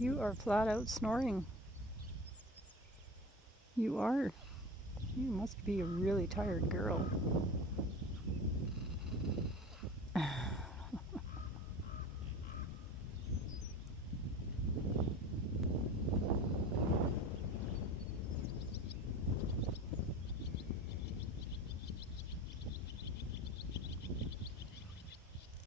You are flat out snoring. You are. You must be a really tired girl.